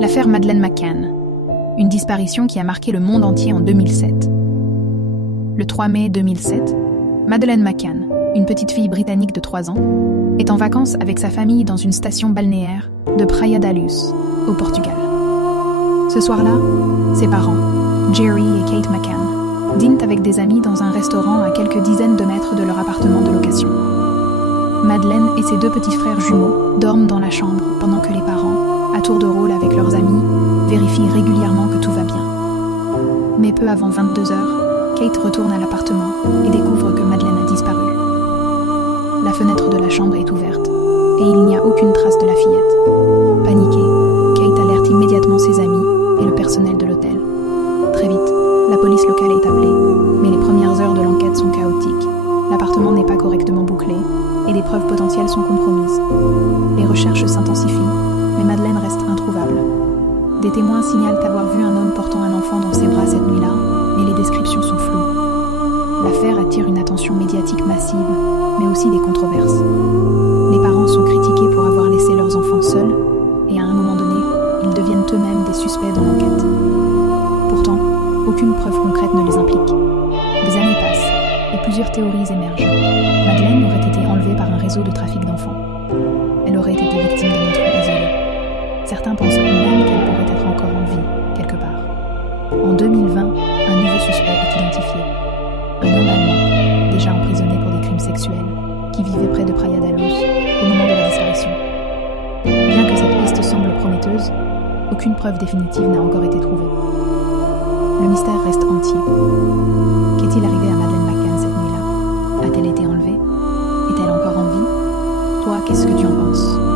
L'affaire Madeleine McCann, une disparition qui a marqué le monde entier en 2007. Le 3 mai 2007, Madeleine McCann, une petite fille britannique de 3 ans, est en vacances avec sa famille dans une station balnéaire de Praia da Luz, au Portugal. Ce soir-là, ses parents, Jerry et Kate McCann, dînent avec des amis dans un restaurant à quelques dizaines de mètres de leur appartement de location. Madeleine et ses 2 petits frères jumeaux dorment dans la chambre pendant que les parents, à tour de rôle avec leurs amis, vérifient régulièrement que tout va bien. Mais peu avant 22h, Kate retourne à l'appartement et découvre que Madeleine a disparu. La fenêtre de la chambre est ouverte et il n'y a aucune trace de la fillette. Paniquée, Kate alerte immédiatement ses amis et le personnel de l'hôtel. Très vite, la police locale est appelée, mais les premières heures de l'enquête sont chaotiques. L'appartement n'est pas correctement bouclé et les preuves potentielles sont compromises. Les recherches s'intensifient, mais Madeleine reste introuvable. Des témoins signalent avoir vu un homme portant un enfant dans ses bras cette nuit-là, mais les descriptions sont floues. L'affaire attire une attention médiatique massive, mais aussi des controverses. Les parents sont critiqués pour avoir laissé leurs enfants seuls, et à un moment donné, ils deviennent eux-mêmes des suspects dans l'enquête. Pourtant, aucune preuve concrète ne les implique. Des années passent, et plusieurs théories émergent. Madeleine aurait été enlevée par un réseau de trafic d'enfants. Elle aurait été victime de meurtre isolé. Certains pensent même qu'elle pourrait être encore en vie, quelque part. En 2020, un nouveau suspect est identifié. Un homme allemand, déjà emprisonné pour des crimes sexuels, qui vivait près de Praia da Luz au moment de la disparition. Bien que cette piste semble prometteuse, aucune preuve définitive n'a encore été trouvée. Le mystère reste entier. Qu'est-il arrivé à Madeleine McCann cette nuit-là? A-t-elle été enlevée? Est-elle encore en vie? Toi, qu'est-ce que tu en penses?